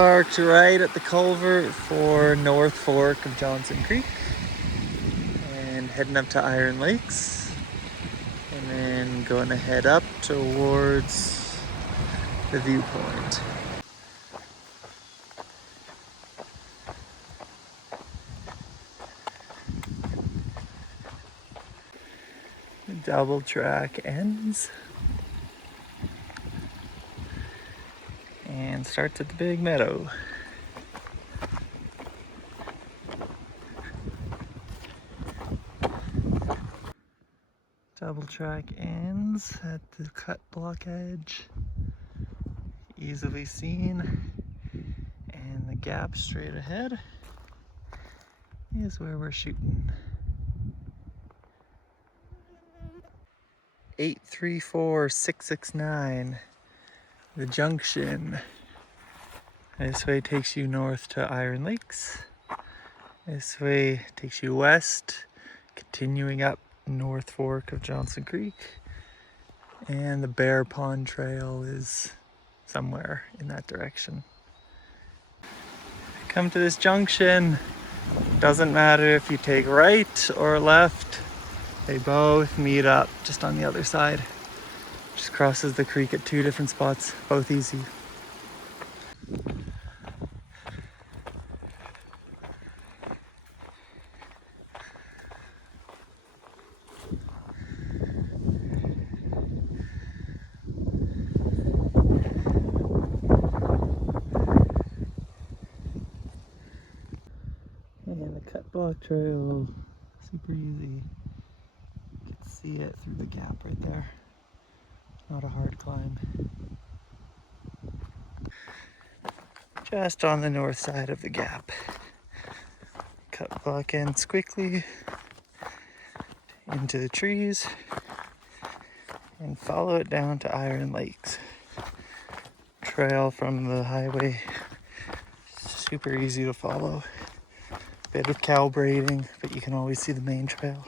parked right at the culvert for North Fork of Johnson Creek and heading up to Iron Lakes and then going to head up towards the viewpoint. The double track ends and starts at the big meadow. Double track ends at the cut block edge, easily seen, and the gap straight ahead is where we're shooting. 834669, the junction. This way takes you north to Iron Lakes. This way takes you west, continuing up North Fork of Johnson Creek. And the Bear Pond Trail is somewhere in that direction. Come to this junction. Doesn't matter if you take right or left. They both meet up just on the other side. Just crosses the creek at two different spots, both easy. And the cut block trail, super easy. You can see it through the gap right there. Not a hard climb. Just on the north side of the gap. Cut block ends quickly into the trees and follow it down to Iron Lakes. Trail from the highway, super easy to follow. Bit of cow braiding, but you can always see the main trail.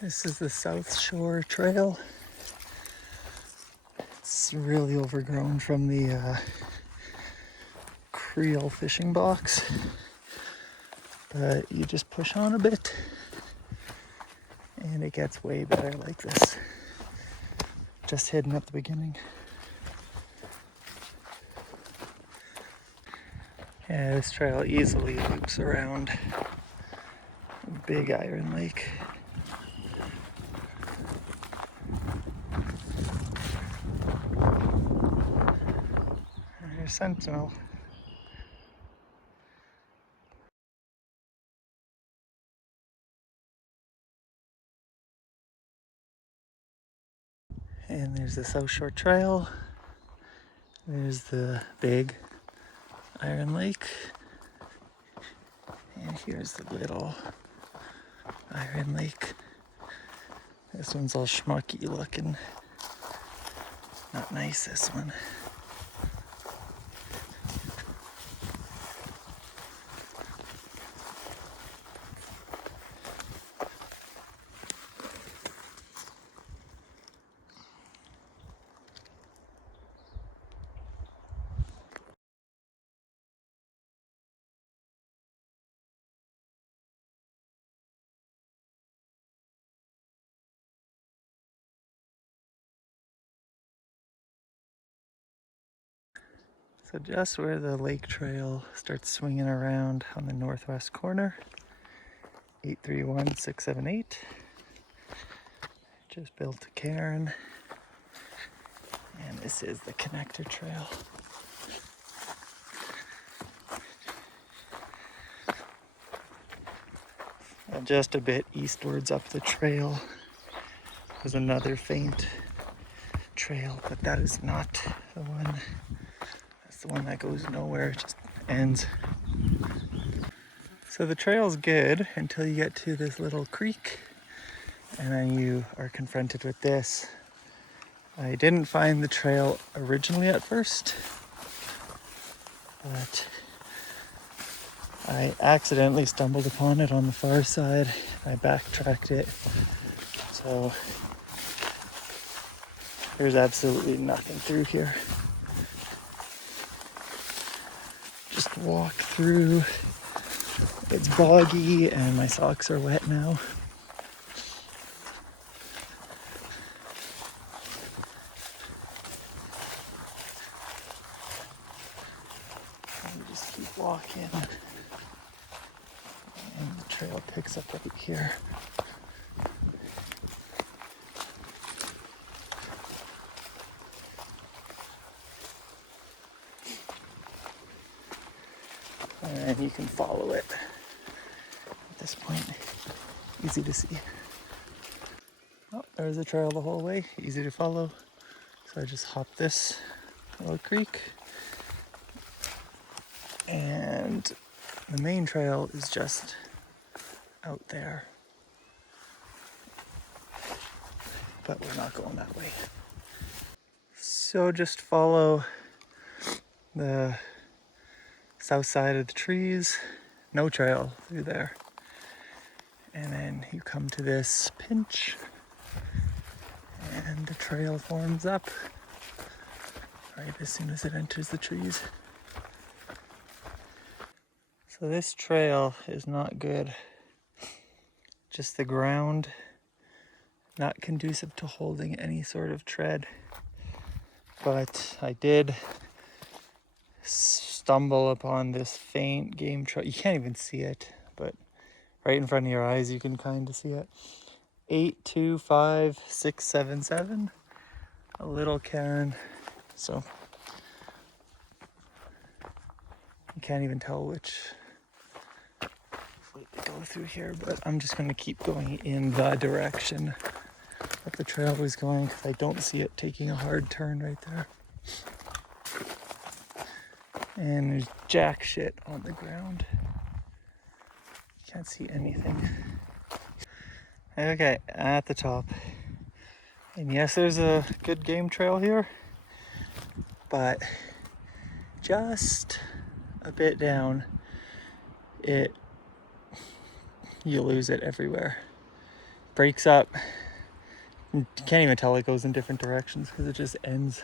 This is the South Shore Trail. It's really overgrown from the creel fishing box, but you just push on a bit and it gets way better like this. Just hidden at the beginning. Yeah, this trail easily loops around Big Iron Lake. There's Sentinel. And there's the South Shore Trail. There's the Big Iron Lake. And here's the little Iron Lake. This one's all schmucky looking. Not nice, this one. So just where the lake trail starts swinging around on the northwest corner, 831678. Just built a cairn. And this is the connector trail. And just a bit eastwards up the trail there's another faint trail, but that is not the one. That's the one that goes nowhere, it just ends. So the trail's good until you get to this little creek, and then you are confronted with this. I didn't find the trail originally at first, but I accidentally stumbled upon it on the far side. I backtracked it. So there's absolutely nothing through here. Just walk through. It's boggy and my socks are wet now. And just keep walking. And the trail picks up right here. And you can follow it. At this point, easy to see. Oh, there's a trail the whole way, easy to follow. So I just hop this little creek. And the main trail is just out there. But we're not going that way. So just follow the south side of the trees. No trail through there. And then you come to this pinch and the trail forms up right as soon as it enters the trees. So this trail is not good. Just the ground, not conducive to holding any sort of tread. But I did stumble upon this faint game trail. You can't even see it, but right in front of your eyes you can kind of see it. 825677, a little cairn. So you can't even tell which way to go through here, but I'm just going to keep going in the direction that the trail was going because I don't see it taking a hard turn right there. And there's jack shit on the ground. You can't see anything. Okay, at the top. And yes, there's a good game trail here, but just a bit down, you lose it everywhere. Breaks up. You can't even tell it goes in different directions because it just ends.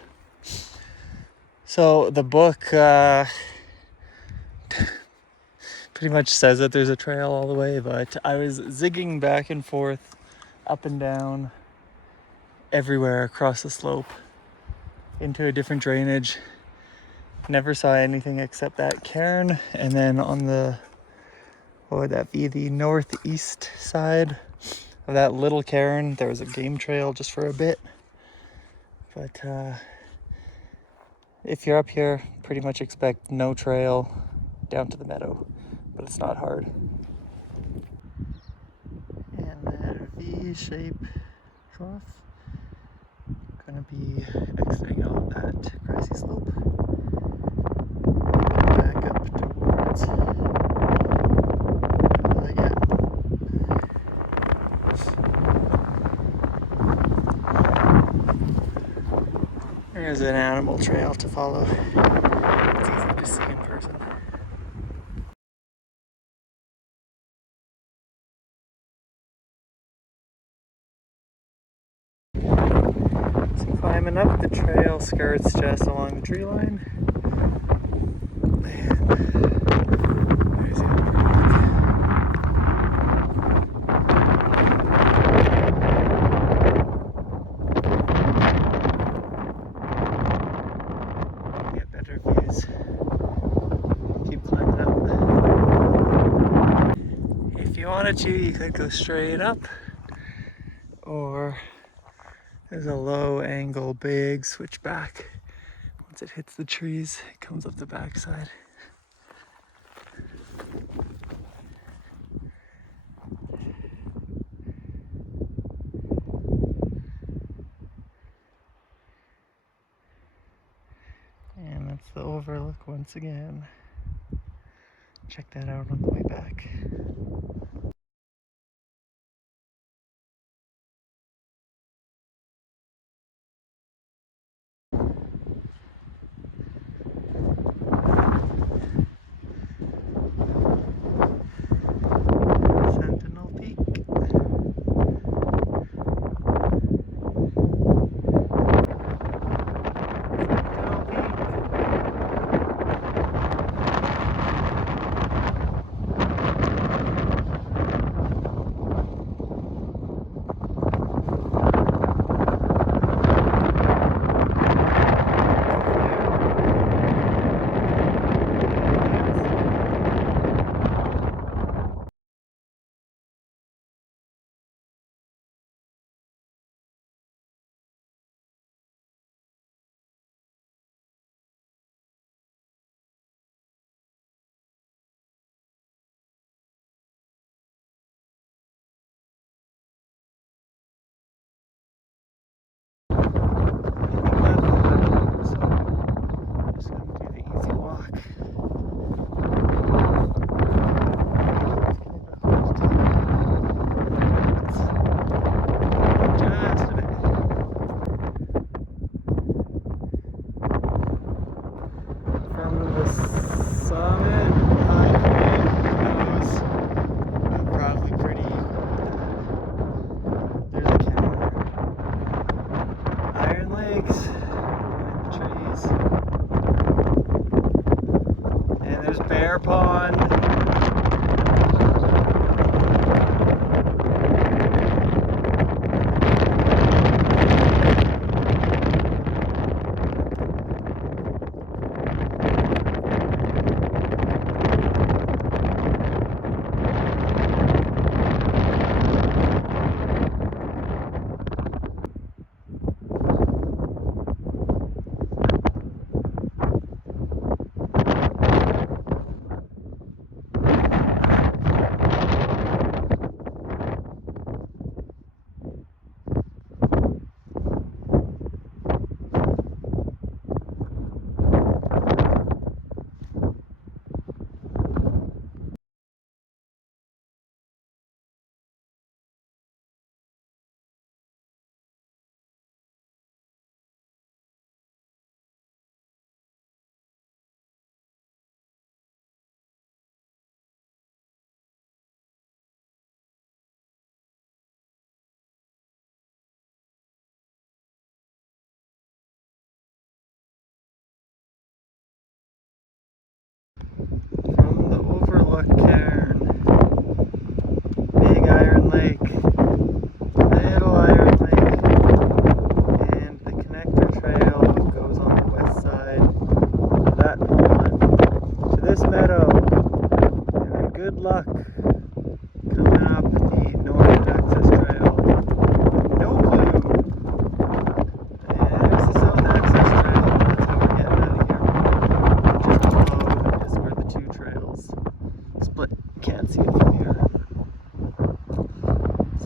So the book pretty much says that there's a trail all the way, but I was zigging back and forth, up and down, everywhere across the slope into a different drainage. Never saw anything except that cairn, and then on the, what would that be, the northeast side of that little cairn, there was a game trail just for a bit. But if you're up here, pretty much expect no trail down to the meadow, but it's not hard. And that V-shape trough, gonna be exiting out that grassy slope. Back up towards again. There's an animal trail to follow. It's easy to see in person. So climbing up, the trail skirts just along the tree line. And there's the overlook. Get better views. Keep climbing up. If you wanted to, you could go straight up, or there's a low angle big switchback. Once it hits the trees, it comes up the backside. And that's the overlook once again. Check that out on the way back.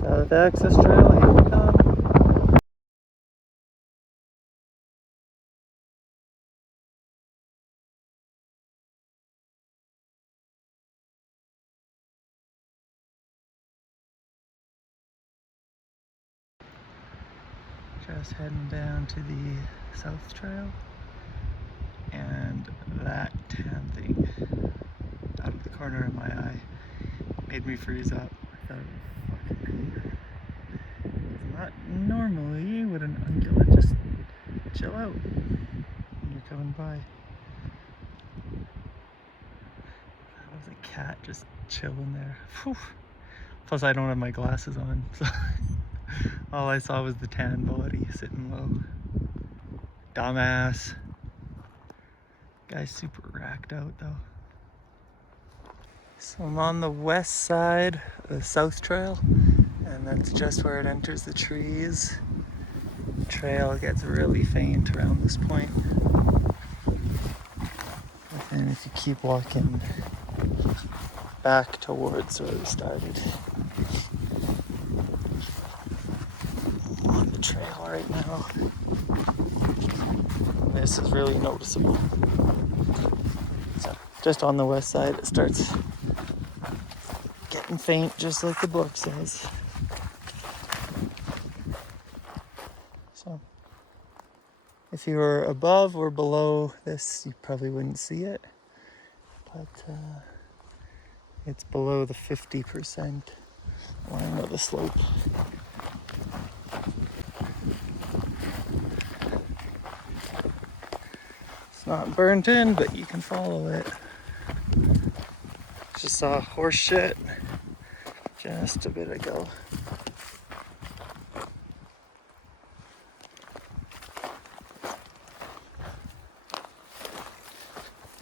South Access Trail, here we come. Just heading down to the South Trail, and that tan thing out of the corner of my eye made me freeze up. I thought it was fucking cool. Not normally would an ungulate just chill out when you're coming by. That was a cat just chilling there. Whew. Plus I don't have my glasses on, so all I saw was the tan body sitting low. Dumbass. Guy's super racked out though. So I'm on the west side of the South Trail, and that's just where it enters the trees. The trail gets really faint around this point. And if you keep walking back towards where we started, I'm on the trail right now. This is really noticeable. So just on the west side, it starts getting faint, just like the book says. So if you were above or below this, you probably wouldn't see it, but it's below the 50% line of the slope. It's not burnt in, but you can follow it. Just saw horse shit just a bit ago.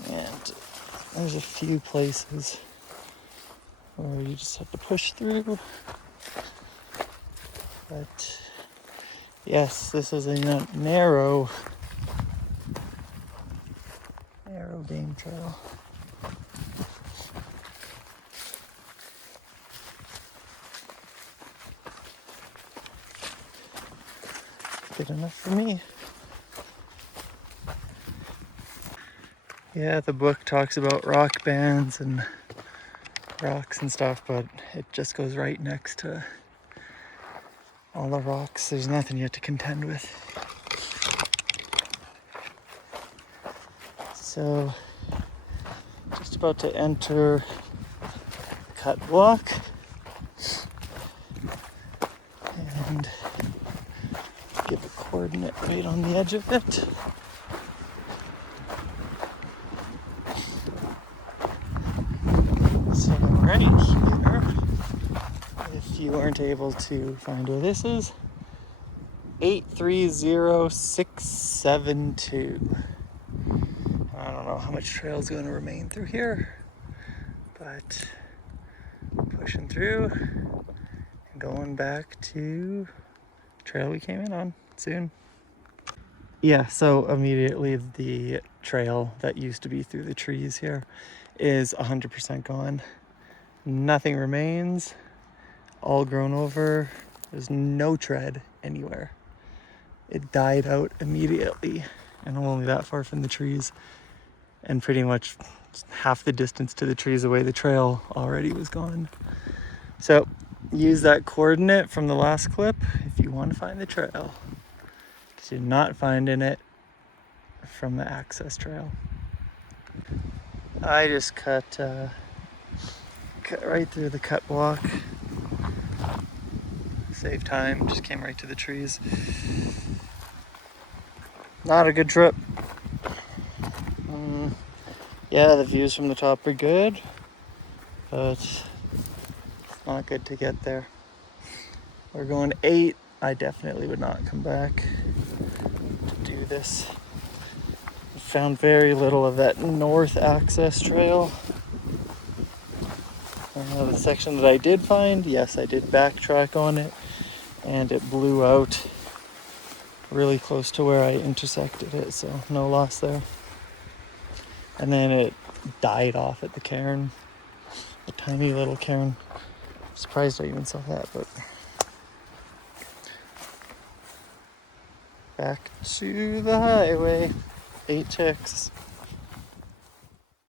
And there's a few places where you just have to push through. But yes, this is a narrow game trail. Good enough for me. Yeah, the book talks about rock bands and rocks and stuff, but it just goes right next to all the rocks. There's nothing you have to contend with. So, just about to enter cut block, and give a coordinate right on the edge of it. So right here, if you weren't able to find where this is, 830672. I don't know how much trail is going to remain through here, but pushing through and going back to the trail we came in on soon. Yeah, so immediately the trail that used to be through the trees here is 100% gone. Nothing remains, all grown over. There's no tread anywhere. It died out immediately, and I'm only that far from the trees, and pretty much half the distance to the trees away the trail already was gone. So use that coordinate from the last clip if you want to find the trail, because you're not finding it from the access trail. I just cut right through the cut block. Save time, just came right to the trees. Not a good trip. Yeah, the views from the top are good, but it's not good to get there. We're going 8. I definitely would not come back to do this. I found very little of that north access trail. The section that I did find, yes, I did backtrack on it, and it blew out really close to where I intersected it, so no loss there. And then it died off at the cairn, a tiny little cairn. I'm surprised I even saw that, but Back to the highway. 8 chicks.